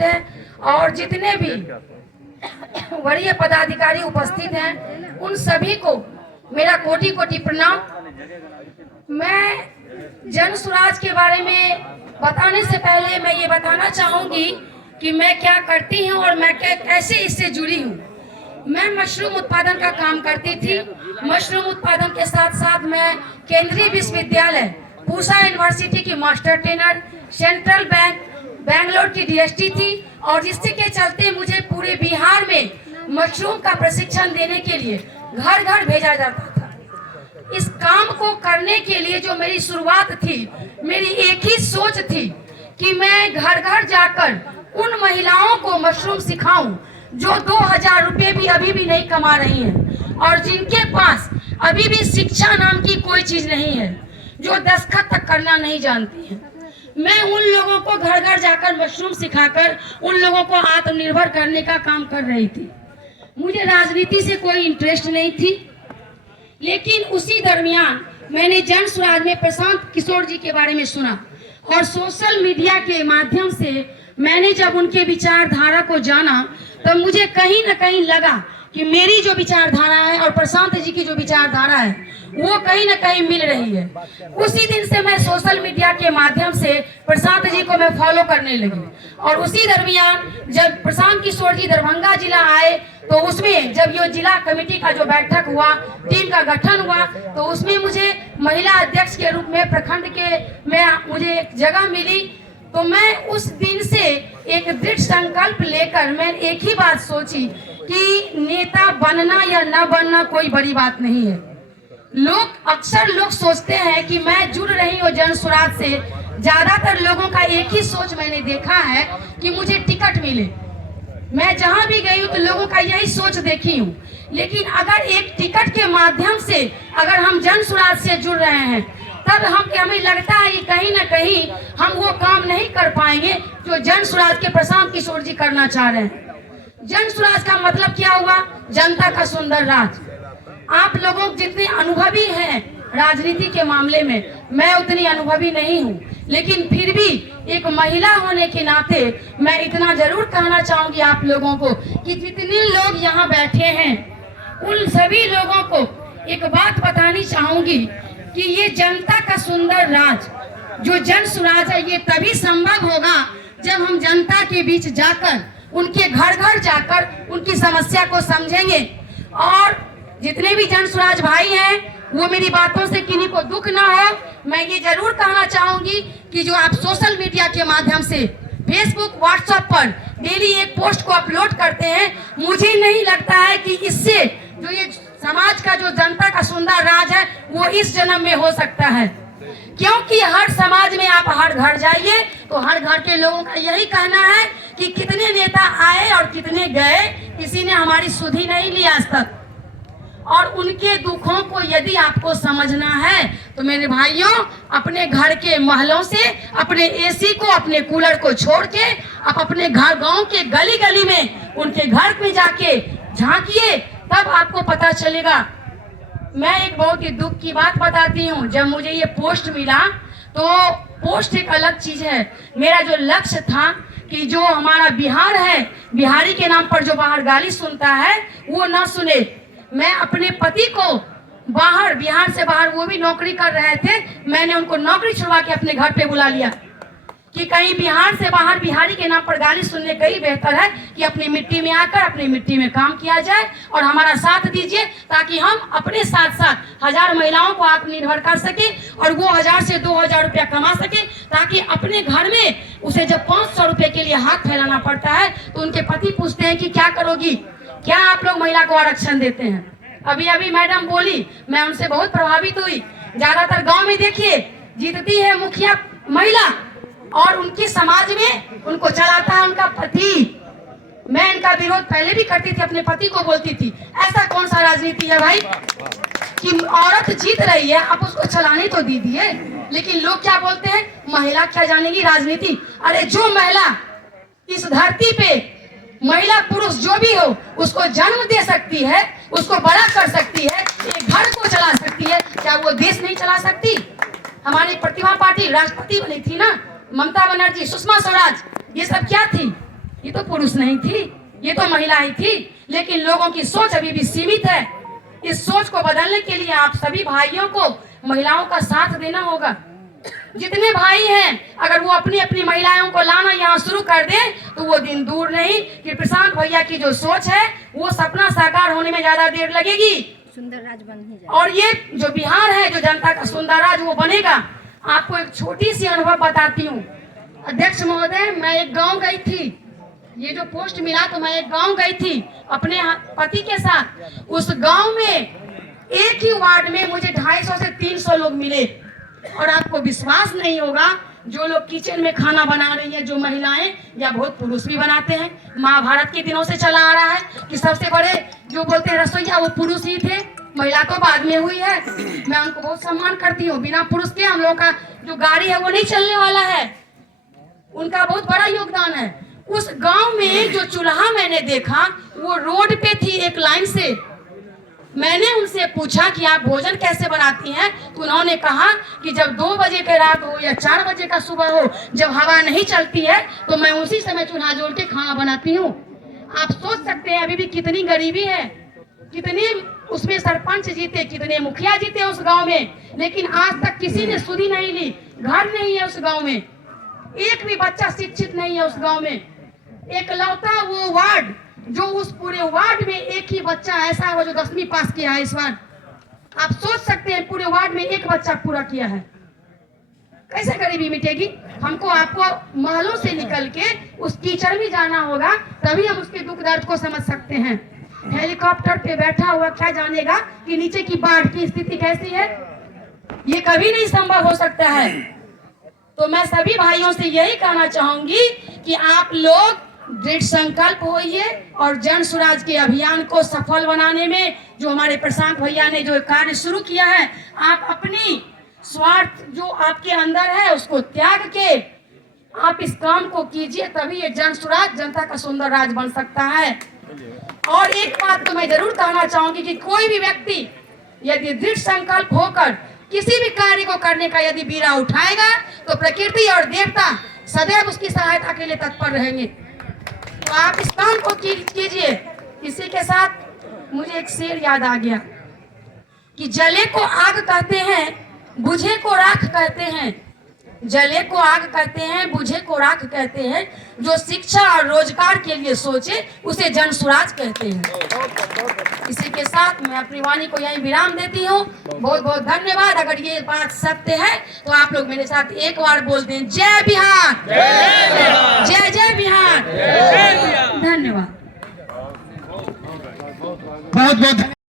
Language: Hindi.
आयुक्त है और जितने भी वरीय पदाधिकारी उपस्थित हैं, उन सभी को मेरा कोटि कोटि प्रणाम। मैं जन स्वराज के बारे में बताने से पहले मैं ये बताना चाहूँगी कि मैं क्या करती हूँ और मैं कैसे इससे जुड़ी हूँ। मैं मशरूम उत्पादन का काम करती थी। मशरूम उत्पादन के साथ साथ मैं केंद्रीय विश्वविद्यालय पूसा यूनिवर्सिटी की master trainer, central bank Bangalore की डीएसटी थी और जिसके के चलते मुझे पूरे बिहार में मशरूम का प्रशिक्षण देने के लिए घर घर भेजा जाता था। इस काम को करने के लिए जो मेरी शुरुआत थी, मेरी एक ही सोच थी कि मैं घर घर जाकर उन महिलाओं को मशरूम सिखाऊं जो 2000 रुपये भी अभी भी नहीं कमा रही हैं और जिनके पास अभी भी शिक्षा नाम की कोई चीज नहीं है, जो दस्तखत तक करना नहीं जानती हैं। मैं उन लोगों को घर घर जाकर मशरूम सिखाकर उन लोगों को आत्मनिर्भर करने का काम कर रही थी। मुझे राजनीति से कोई इंटरेस्ट नहीं थी, लेकिन उसी दरमियान मैंने जन स्वराज में प्रशांत किशोर जी के बारे में सुना और सोशल मीडिया के माध्यम से मैंने जब उनके विचारधारा को जाना तब मुझे कहीं न कहीं लगा कि मेरी जो विचारधारा है और प्रशांत जी की जो विचारधारा है वो कहीं न कहीं मिल रही है। उसी दिन से मैं सोशल मीडिया के माध्यम से प्रशांत जी को मैं फॉलो करने लगी और उसी दरमियान जब प्रशांत किशोर जी दरभंगा जिला आए तो उसमें जब ये जिला कमेटी का जो बैठक हुआ, टीम का गठन हुआ, तो उसमें मुझे महिला अध्यक्ष के रूप में प्रखंड के में मुझे एक जगह मिली। तो मैं उस दिन से एक दृढ़ संकल्प लेकर मैं एक ही बात सोची कि नेता बनना या न बनना कोई बड़ी बात नहीं है। अक्सर लोग सोचते हैं कि मैं जुड़ रही हूँ जन स्वराज से। ज्यादातर लोगों का एक ही सोच मैंने देखा है कि मुझे टिकट मिले। मैं जहां भी गई हूँ तो लोगों का यही सोच देखी हूँ। लेकिन अगर एक टिकट के माध्यम से अगर हम जन स्वराज से जुड़ रहे हैं तब हमें लगता है कि कहीं ना कहीं हम वो काम नहीं कर पाएंगे जो जन स्वराज के प्रशांत किशोर जी करना चाह रहे हैं। जन स्वराज का मतलब क्या हुआ? जनता का सुंदर राज। आप लोगों जितने अनुभवी हैं राजनीति के मामले में, मैं उतनी अनुभवी नहीं हूँ, लेकिन फिर भी एक महिला होने के नाते मैं इतना जरूर कहना चाहूंगी आप लोगों को कि जितने लोग यहाँ बैठे हैं उन सभी लोगों को एक बात बतानी चाहूंगी कि ये जनता का सुंदर राज जो जन स्वराज है ये तभी संभव होगा जब हम जनता के बीच जाकर उनके घर घर जाकर उनकी समस्या को समझेंगे। और जितने भी जन स्वराज भाई हैं वो मेरी बातों से किन्हीं को दुख ना हो। मैं ये जरूर कहना चाहूंगी कि जो आप सोशल मीडिया के माध्यम से फेसबुक, व्हाट्सएप पर डेली एक पोस्ट को अपलोड करते हैं, मुझे नहीं लगता है कि इससे जो ये समाज का जो जनता का सुंदर राज है वो इस जन्म में हो सकता है। क्योंकि हर समाज में आप हर घर जाइए तो हर घर के लोगों का यही कहना है कि कितने नेता आए और कितने गए, किसी ने हमारी सुधि नहीं ली आज तक। और उनके दुखों को यदि आपको समझना है तो मेरे भाइयों, अपने घर के महलों से अपने एसी को, अपने कूलर को छोड़ के आप अपने घर गांव के गली गली में उनके घर में जाके झांकिए, तब आपको पता चलेगा। मैं एक बहुत ही दुख की बात बताती हूँ। जब मुझे ये पोस्ट मिला तो पोस्ट एक अलग चीज है। मेरा जो लक्ष्य था कि जो हमारा बिहार है, बिहारी के नाम पर जो बाहर गाली सुनता है वो ना सुने। मैं अपने पति को बाहर, बिहार से बाहर, वो भी नौकरी कर रहे थे, मैंने उनको नौकरी छुड़वा के अपने घर पे बुला लिया कि कहीं बिहार से बाहर बिहारी के नाम पर गाली सुनने का ही बेहतर है कि अपनी मिट्टी में आकर अपनी मिट्टी में काम किया जाए और हमारा साथ दीजिए, ताकि हम अपने साथ साथ 1000 महिलाओं को आत्मनिर्भर कर सके और वो 1000 से 2000 रुपया कमा सके, ताकि अपने घर में उसे जब 500 रुपये के लिए हाथ फैलाना पड़ता है तो उनके पति पूछते हैं कि क्या करोगी, क्या आप लोग महिला को आरक्षण देते हैं। अभी अभी मैडम बोली, मैं उनसे बहुत प्रभावित हुई। ज्यादातर गाँव में देखिए जीतती है मुखिया महिला और उनकी समाज में उनको चलाता है उनका पति। मैं इनका विरोध पहले भी करती थी, अपने पति को बोलती थी ऐसा कौन सा राजनीति है भाई कि औरत जीत रही है, आप उसको चलाने तो दीजिए। लेकिन लोग क्या बोलते हैं, महिला क्या जानेगी राजनीति। अरे जो महिला इस धरती पे, महिला पुरुष जो भी हो, उसको जन्म दे सकती है, उसको बड़ा कर सकती है, एक घर को चला सकती है, क्या वो देश नहीं चला सकती। हमारी प्रतिभा पाटिल राष्ट्रपति बनी थी ना, ममता बनर्जी, सुषमा स्वराज, ये सब क्या थी, ये तो पुरुष नहीं थी, ये तो महिला ही थी। लेकिन लोगों की सोच अभी भी सीमित है। इस सोच को बदलने के लिए आप सभी भाइयों को महिलाओं का साथ देना होगा। जितने भाई हैं, अगर वो अपनी अपनी महिलाओं को लाना यहाँ शुरू कर दे तो वो दिन दूर नहीं कि प्रशांत भैया की जो सोच है वो सपना साकार होने में ज्यादा देर लगेगी। सुंदर राज बन ही जाए। और ये जो बिहार है, जो जनता का सुंदर राज वो बनेगा। आपको एक छोटी सी अनुभव बताती हूँ। अध्यक्ष महोदय, मैं एक गांव गई थी, ये जो पोस्ट मिला तो मैं एक गांव गई थी अपने पति के साथ। उस गांव में एक ही वार्ड में मुझे 250 से 300 लोग मिले। और आपको विश्वास नहीं होगा, जो लोग किचन में खाना बना रही है, जो महिलाएं या बहुत पुरुष भी बनाते हैं। महाभारत के दिनों से चला आ रहा है कि सबसे बड़े जो बोलते हैं रसोईया वो पुरुष ही थे, महिला तो बाद में हुई है। मैं उनको बहुत सम्मान करती हूँ। बिना पुरुष के हम लोगों का जो गाड़ी है वो नहीं चलने वाला है। उनका बहुत बड़ा योगदान है। उस गांव में जो चूल्हा मैंने देखा वो रोड पे थी एक लाइन से। मैंने उनसे पूछा कि आप भोजन कैसे बनाती हैं, तो उन्होंने कहा कि जब 2 बजे के रात हो या 4 बजे का सुबह हो, जब हवा नहीं चलती है तो मैं उसी समय चूल्हा जोड़ के खाना बनाती हूँ। आप सोच सकते हैं अभी भी कितनी गरीबी है, कितने उसमें सरपंच जीते, कितने मुखिया जीते उस गांव में, लेकिन आज तक किसी ने सुधी नहीं ली। घर नहीं है उस गांव में, एक भी बच्चा शिक्षित नहीं है उस गांव में। एकलौता वो वार्ड, जो उस पूरे वार्ड में एक ही बच्चा ऐसा है जो 10वीं पास किया है इस बार। आप सोच सकते हैं पूरे वार्ड में एक बच्चा पूरा किया है। कैसे गरीबी मिटेगी? हमको आपको महलों से निकल के उस कीचड़ में जाना होगा, तभी हम उसके दुख दर्द को समझ सकते हैं। हेलीकॉप्टर पे बैठा हुआ क्या जानेगा कि नीचे की बाढ़ की स्थिति कैसी है? ये कभी नहीं संभव हो सकता है। तो मैं सभी भाइयों से यही कहना चाहूंगी कि आप लोग दृढ़ संकल्प होइए और जन स्वराज के अभियान को सफल बनाने में जो हमारे प्रशांत भैया ने जो कार्य शुरू किया है, आप अपनी स्वार्थ जो आपके अंदर है उसको त्याग के आप इस काम को कीजिए, तभी ये जन स्वराज, जनता का सुंदर राज बन सकता है। और एक बात तो मैं जरूर कहना चाहूंगी कि कोई भी व्यक्ति यदि दृढ़ संकल्प होकर किसी भी कार्य को करने का यदि बीड़ा उठाएगा तो प्रकृति और देवता सदैव उसकी सहायता के लिए तत्पर रहेंगे। तो आप इस काम को कीजिए। इसी के साथ मुझे एक शेर याद आ गया कि जले को आग कहते हैं, बुझे को राख कहते हैं। जले को आग कहते हैं, बुझे को राख कहते हैं। जो शिक्षा और रोजगार के लिए सोचे उसे जन स्वराज कहते हैं। इसी के साथ मैं अपनी वाणी को यहीं विराम देती हूँ। बहुत बहुत धन्यवाद। अगर ये बात सत्य है तो आप लोग मेरे साथ एक बार बोल दें, जय बिहार, जय जय बिहार। धन्यवाद। बहुत बहुत